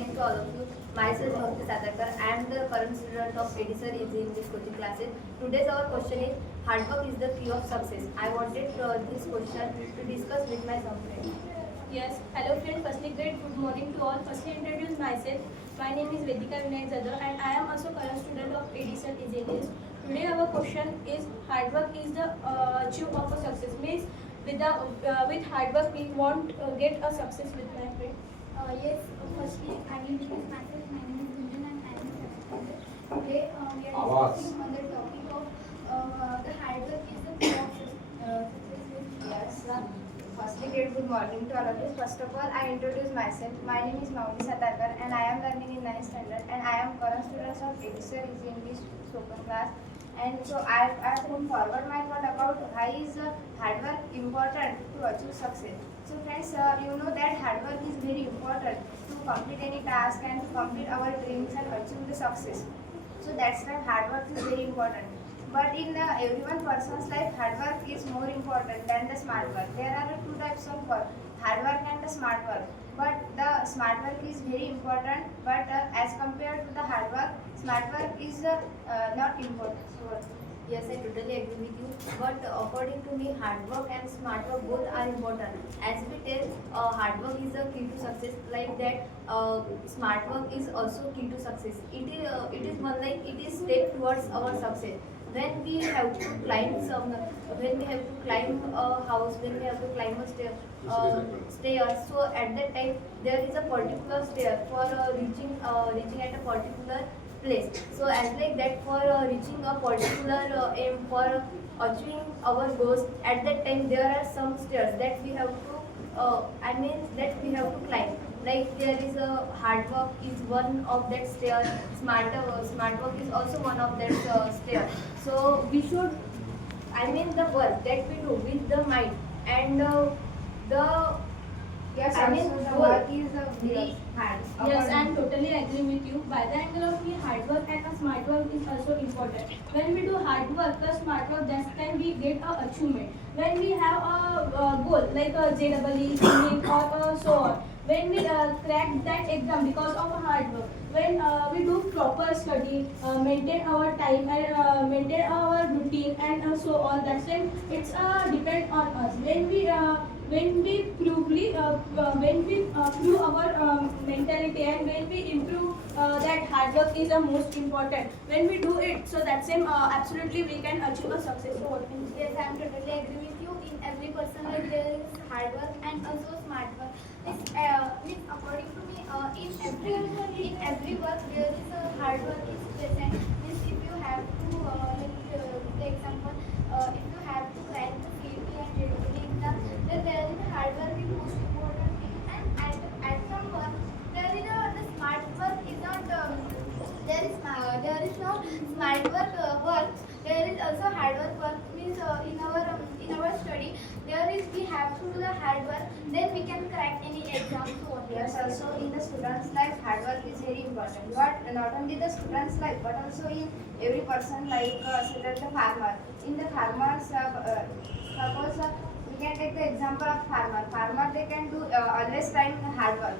morning to all of you. Myself Bhakti Sadakar. I am the current student of Edison Easy English coaching classes. Today's our question is hard work is the key of success. I wanted this question to discuss with my some friends. Yes, hello friends. Firstly, good morning to all. Firstly, introduce myself. My name is Vedika Vinayak Jadhav and I am also current student of Edison Easy English. Today our question is hard work is the achieve of a success. Means with hard work we won't get a success with my friend. Yes, firstly, I will introduce myself. My name is Gunjan and I am a second student. Today, we are discussing on the topic of the hard work is the key of success with Yes. Firstly, good morning to all of you. First of all, I introduce myself. My name is Mauni Satarkar and I am learning in 9th standard and I am current student of Edison Easy English spoken class. And so I put forward my thought about why is hard work important to achieve success. So friends, you know that hard work is very important to complete any task and to complete our dreams and achieve the success. So that's why hard work is very important. But in everyone person's life, hard work is more important than the smart work. There are two types of work, hard work and the smart work. But the smart work is very important, but as compared to the hard work, smart work is not important. So, Yes, I totally agree with you. But according to me, hard work and smart work both are important. As we tell, hard work is the key to success. Like that, smart work is also key to success. It is one like it is step towards our success. When we have to climb when we have to climb a house, when we have to climb a stairs. So at that time, there is a particular stair for reaching at a particular place. So as like that for reaching a particular aim for achieving our goals, at that time there are some stairs that we have to that we have to climb. Like there is a hard work is one of that stair, smart work is also one of that stair. So we should, the work that we do with the mind and the yes, I mean, also the goal. work is very hard. Yes, I am totally agree with you. By the angle of me, hard work and a smart work is also important. When we do hard work plus smart work, that can we get a achievement. When we have a goal like a JEE, swimming or so on, when we crack that exam because of hard work, when we do proper study, maintain our time and maintain our routine and so on, that's when it's depend on us. When we prove our mentality and when we improve that hard work is the most important. When we do it, so that same absolutely we can achieve a success. So what can you say? Yes, I am totally agree with you. In every person, like there is hard work and also smart work. Means according to me, in every work there is a hard work is present. Means if you have to take example, if you have to crack the CET and JEE exam, then there is a hard work is most important thing. And at some work, there is the smart work is not. There is no smart work. There is also hard work means in our study there is we have to do the hard work, then we can crack any exam. So Yes, also in the student's life, hard work is very important. But not only the student's life, but also in every person like such as the farmer. In the farmers, suppose we can take the example of farmer. Farmer they can do always time hard work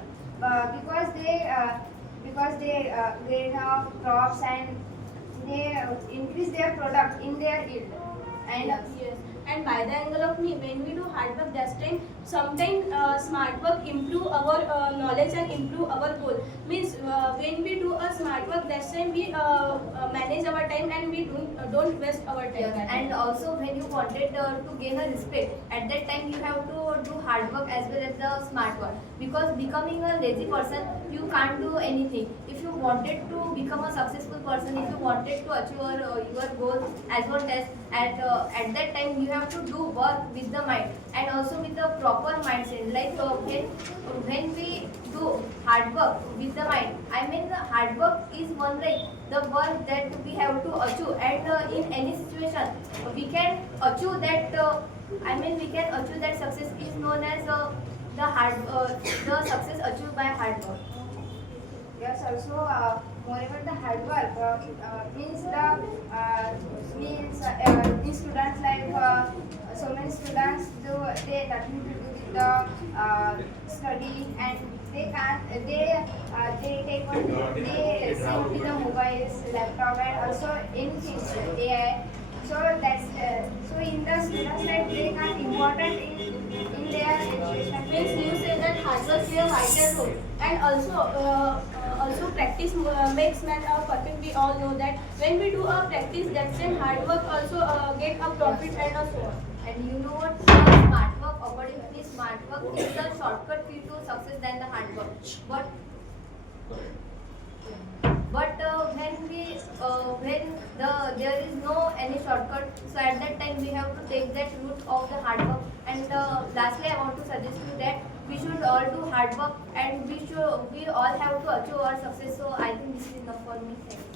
because they have crops and they increase their product in their yield. And Yes. And by the angle of me, when we do hard work, that time sometimes smart work improve our knowledge and improve our goal. Means when we do a smart work, that time we manage our time and we don't waste our time. Yes, and also when you wanted to gain a respect, at that time you have to do hard work as well as the smart work. Because becoming a lazy person, you can't do anything. If you wanted to become a successful person, if you wanted to achieve your goal as well as at that time you have to do work with the mind and also with the proper mindset. Like when we do hard work with the mind, the hard work is one like the work that we have to achieve, and in any situation we can achieve that. We can achieve that success is known as the success achieved by hard work. yes, also moreover the hard work means in students life so many students do they nothing to do with the study and they can't they take on they sit with the mobiles, laptop, and also in future AI. So that's so in the students that they can't important in their education. Means you say that hard work play a vital role, and also practice makes man perfect. We all know that when we do a practice, that's when hard work also get a profit and a so on. And you know what? Smart work, according to me, smart work is the shortcut key to success than the hard work. When there is no any shortcut, so at that time we have to take that route of the hard work. And lastly, I want to suggest you that we should all do hard work, and we all have to achieve our success. So I think this is enough for me. Thank you.